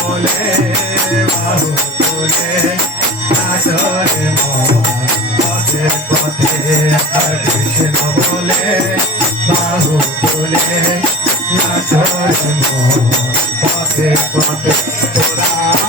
বলে বাহু তুলে নাচরে মন পথে পথে কৃষ্ণ বলে বাহু তুলে নাচরে মন পথে পথে তোরা